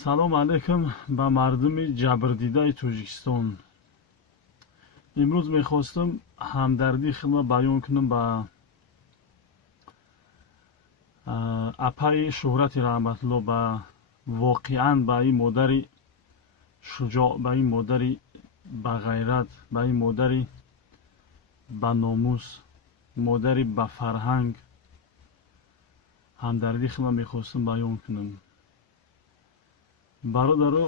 салом алайкум ба мардуми ҷабрдидаи Тоҷикистон. имрӯз мехостам ҳамдардии худро баён кунам ба апаи Шӯҳрати Раҳматулло, ба воқеан ба ин модари шуҷоъ, ба ин модари ба ғайрат, ба ин модари ба номус, модари ба фарҳанг ҳамдардии худро мехостам баён кунам. бародаро,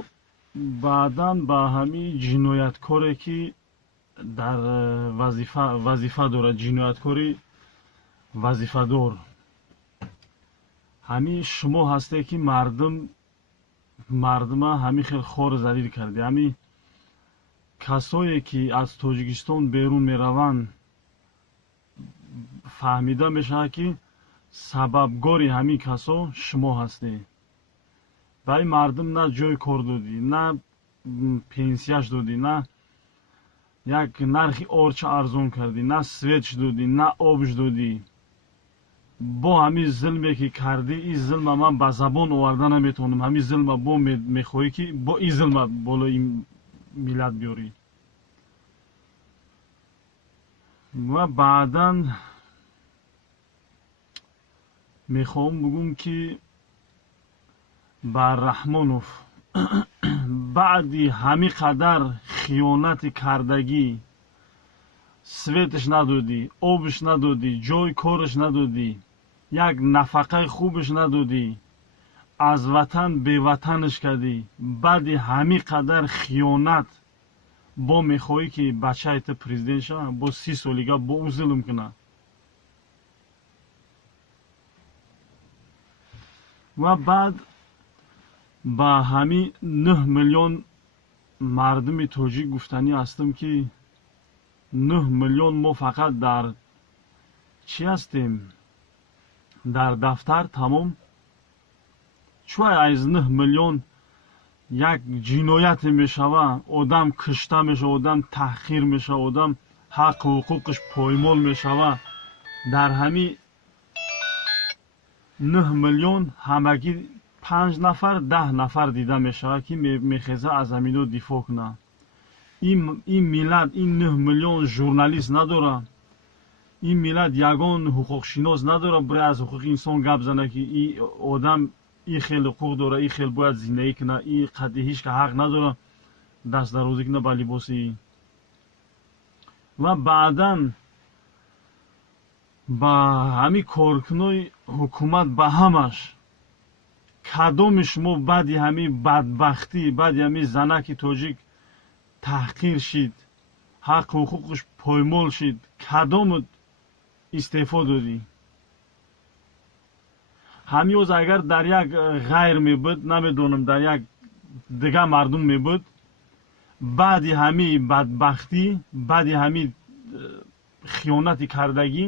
баъдан ба ҳамин ҷинояткоре ки дар вазифа дорад, ҷинояткори вазифадор, ҳамин шумо ҳасте ки мардума ҳамин хел хор залил карди. ҳамин касое ки аз Тоҷикистон берун мераванд, фаҳмида мешавад ки сабабгори ҳамин касо шумо ҳастед. ба ин мардум на ҷои кор додӣ, на пенсияш додӣ, на як нархи орча арзон кардӣ, на светш додӣ, на обш додӣ. бо ҳамин зулме ки кардӣ, ин зулма ман ба забон оварда наметавонам. ҳамин зулма бо мехоҳӣ ки бо ин зулма болои миллат биёрӣ. ва баъдан мехоҳам бигӯм ки ба Раҳмонов баъди ҳамин қадар хиёнати кардагӣ, светш надодӣ, обш надодӣ, ҷои корш надодӣ, як нафақаи хубш надодӣ, аз ватан беватанш кардӣ, баъди ҳамин қадар хиёнат бо мехоҳӣ ки бачаи президент шава, бо 30 солига бо ӯ зулм куна. ва баъд ба ҳамин 9 миллион мардуми тоҷик гуфтанӣ ҳастам ки 9 миллион мо фақат дар чӣ ҳастем, дар дафтар тамом. чӯ аз 9 миллион як ҷинояте мешава, одам кушта мешава, одам таҳқир мешава, одам ҳаққу ҳуқуқаш поймол мешава. дар ҳамин 9 миллион ҳамагӣ 5 нафар 10 нафар дида мешавад ки мехеза аз ҳамино дифоъ куна. ин миллат, ин 9 миллион журналист надорад. ин миллат ягон ҳуқуқшинос надорад, барои аз ҳуқуқи инсон гап зана ки ин одам ин хел ҳуқуқ дорад, ин хел бояд зиндагӣ куна, ин қадъи ҳеҷ ҳақ надорад дастдарозӣ куна ба либоси. ва баъдан ба ҳамин коркунои ҳукумат, ба ҳамаш, кадоми шумо баъди ҳамин бадбахтӣ, баъди ҳамин занаки тоҷик таҳқир шид, ҳаққу ҳуқуқаш поймол шид, кадомат истеъфо додӣ? ҳамин ҳоз агар дар як ғайр мебуд, намедонам дар як дигар мардум мебуд, баъди ҳамин бадбахтӣ, баъди ҳамин хиёнати кардагӣ,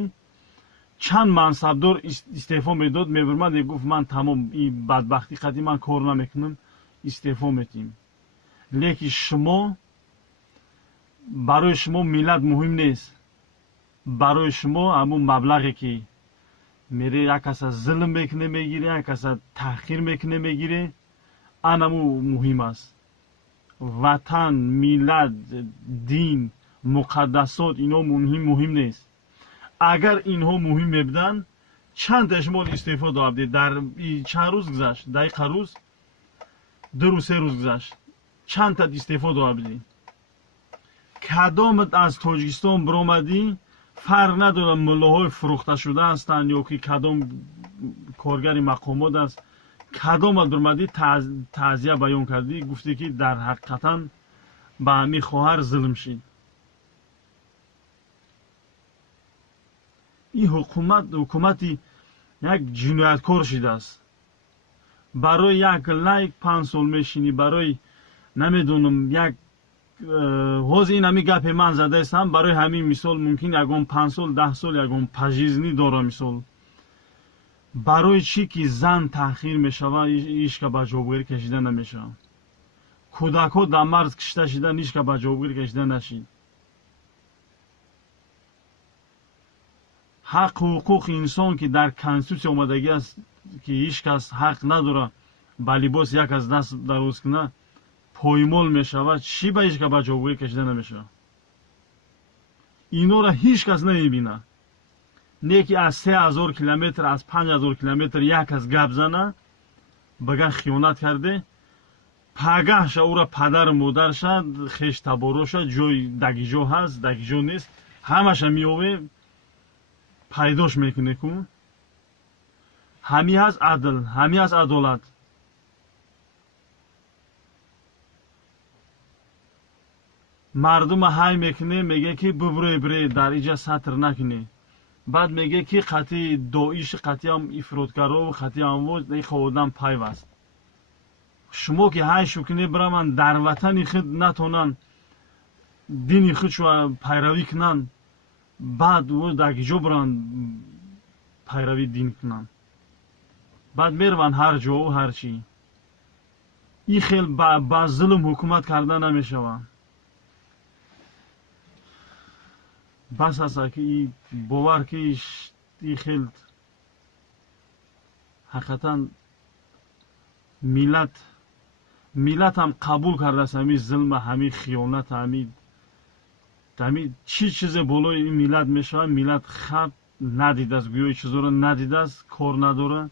чанд мансабдор истеъфо медод, мебурмад, мегуфт ман тамом, ин бадбахтӣ қадӣ ман кор намекунам, истеъфо метиҳем. лекин шумо, барои шумо миллат муҳим нест. барои шумо ҳамун маблағе ки мере як каса зулм мекуне мегире, як каса таҳқир мекуне мегире, анаму муҳим аст. ватан, миллат, дин, муқаддасот, ино муҳим нест. агар инҳо муҳим мебуданд, чанда шумо истеъфо доабдед? дар чанд рӯз гузашт? дақиқа рӯз, 2 рӯз 3 рӯз гузашт, чандтад истеъфо доабдед? кадомат аз Тоҷикистон биромадӣ, фарқ надорад муллоҳои фурӯхташуда ҳастанд ё ки кадом коргари мақомот аст, кадомат биромадӣ таъзия баён кардӣ, гуфтӣ ки дар ҳақиқатан ба ҳамин хоҳар зулм шид. ин ҳукумати як ҷинояткор шидааст. барои як лайк 5 сол мешинӣ, барои намедонам як ҳозир ин ҳамин гапе ман задаистам, барои ҳамин мисол мумкин ягон 5 сол 10 сол ягон пожизнӣ дора мисол. барои чӣ ки зан таҳқир мешавад, ҳичка ба ҷавобгарӣ кашида намешавад. кӯдакҳо дар марз кишта шиданд, ҳичка ба ҷавобгарӣ кашида нашид. ҳаққу ҳуқуқи инсон ки дар конститутсия омадагӣ аст ки ҳеҷ кас ҳақ надорад ба либос як аз даст дароз кунад поймол мешавад, чӣ ба ҳеҷ ка ба ҷойгоҳӣ кашида намешавад. инора ҳеҷ кас намебинад. не ки аз 3000 километр, аз 5000 километр як кас гап зана, баган хиёнат карде, пагаҳша ӯра падару модарша, хештабороша, ҷои дагиҷо ҳаст, дагиҷо нест, ҳамаша меове пайдош мекуне ку. ҳамин ҳаст адл, ҳамин ҳаст адолат. мардума ҳай мекуне, меге ки бибре дар иҷа сатр накуне. баъд меге ки қатъи доиш, қатъи ам ифротгаро, қатъи амвоҷ ихо одам пайваст. шумо ки ҳай шукуне бираванд дар ватани худ натонанд дини худшо пайравӣ кунанд, баъд дагиҷо биранд пайравӣ дин кунанд, баъд мераванд ҳар ҷоу ҳар чӣ. ин хел ба зулм ҳукумат карда намешавад. бас аст ки бовар ки ин хел ҳақиқатан миллат ҳам қабул кардааст ҳамин зулма, ҳамин хиёната, ҳамин чӣ чизе болои ин миллат мешавад. Миллат хаб надидааст, гӯё чизоро надидааст, кор надорад.